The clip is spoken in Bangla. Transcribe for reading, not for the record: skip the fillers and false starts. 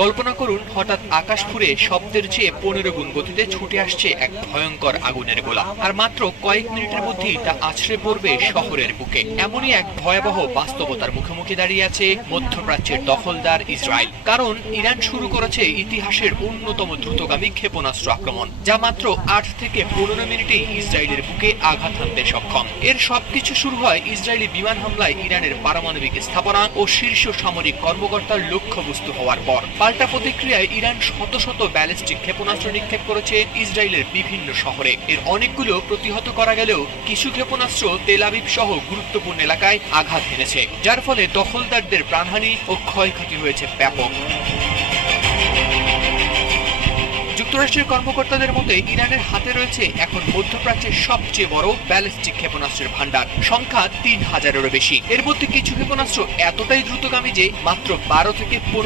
কল্পনা করুন, হঠাৎ আকাশ ফুঁড়ে শব্দের চেয়ে 15 গুণ গতিতে ছুটে আসছে এক ভয়ঙ্কর আগুনের গোলা, আর মাত্র কয়েক মিনিটের মধ্যেই তা আছড়ে পড়বে শহরের বুকে। এমনই এক ভয়াবহ বাস্তবতার মুখোমুখি দাঁড়িয়ে আছে মধ্যপ্রাচ্যের দখলদার ইসরায়েল। কারণ ইরান শুরু করেছে ইতিহাসের অন্যতম দ্রুতগামী ক্ষেপণাস্ত্র আক্রমণ, যা মাত্র 8 থেকে 15 মিনিটেই ইসরায়েলের বুকে আঘাত হানতে সক্ষম। এর সবকিছু শুরু হয় ইসরায়েলি বিমান হামলায় ইরানের পারমাণবিক স্থাপনা ও শীর্ষ সামরিক কর্মকর্তার লক্ষ্যবস্তু হওয়ার পর। পাল্টা প্রতিক্রিয়ায় ইরান শত শত ব্যালিস্টিক ক্ষেপণাস্ত্র নিক্ষেপ করেছে ইসরায়েলের বিভিন্ন শহরে। এর অনেকগুলো প্রতিহত করা গেলেও কিছু ক্ষেপণাস্ত্র তেল আবিব সহ গুরুত্বপূর্ণ এলাকায় আঘাত হেনেছে, যার ফলে দখলদারদের প্রাণহানি ও ক্ষয়ক্ষতি হয়েছে ব্যাপক। যুক্তরাষ্ট্রের কর্মকর্তাদের মতে ইরানের হাতে রয়েছে এখন মধ্যপ্রাচ্যের সবচেয়ে বড় ব্যালিস্টিক ক্ষেপণাস্ত্রের ভান্ডার, সংখ্যা 3000-এরও বেশি। এর মধ্যে কিছু ক্ষেপণাস্ত্র এতটাই দ্রুতগামী যে মাত্র 12 থেকে 15